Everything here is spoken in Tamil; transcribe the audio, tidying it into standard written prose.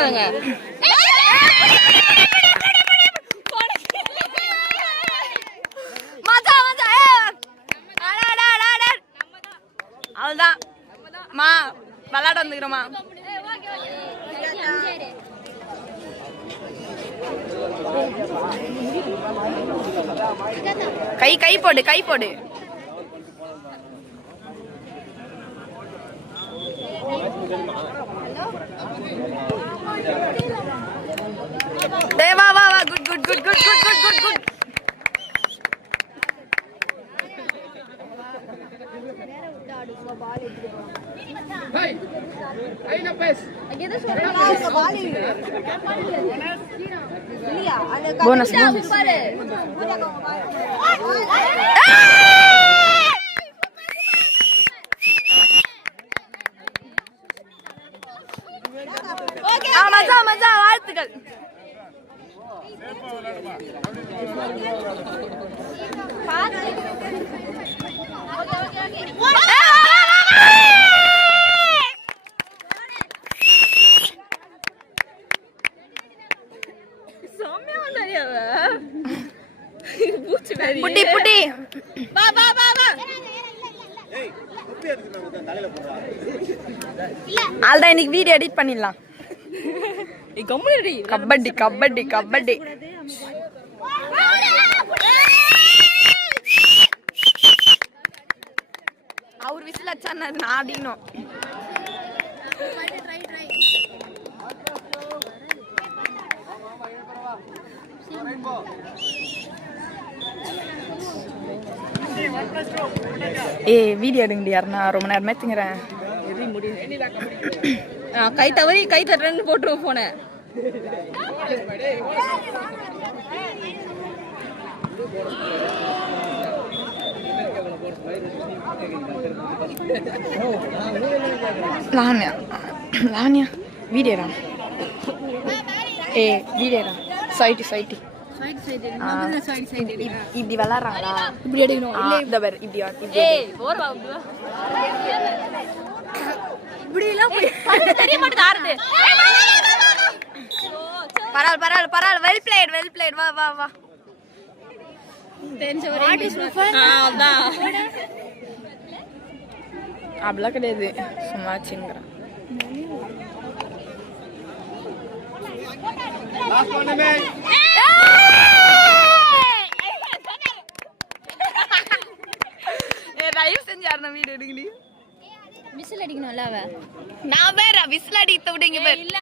போடாதங்க. அவ்வளோதான் மா விளையாட வந்துக்கிறோமா. கை கை போடு கை போடு. வா வா வா good good good good good good good good. Bonus மஜா மஜா வாழ்த்துக்கள். புட்டி புட்டி வா வா வா வா. ஆல்தான் இன்னைக்கு வீடியோ எடிட் பண்ணிடலாம். கபடி கபடி கபடி. அவர் விசில் அச்சா நான் ஆடினோம். வீடியோ எடுங்கடி யாருன்னா ரொம்ப நேரமே திங்குறேன். கை தவறி கை தட்டுறேன்னு போட்டுருவோம் போன. லானியா லானியா வீடியோடா. வீடியோடா சைட்டி சைட்டி. இப்படி விளாடுறாங்களா? இப்படி எடுக்கணும். இந்த பேர் இப்படி இப்படி எல்லாம் தெரிய மாட்டேது ஆறுது. பரவாயில்ல பரவாயில்ல பரவாயில்ல. Well played well plate. வா வா வா. அப்படிலாம் கிடையாது, சும்மா சின்னுறேன். தயவு செஞ்சு யாருன்னா வீடு எடுக்கலையே. விசில் அடிக்கணும்ல அவ. நான் வேற விசில் அடிக்க விடுங்க.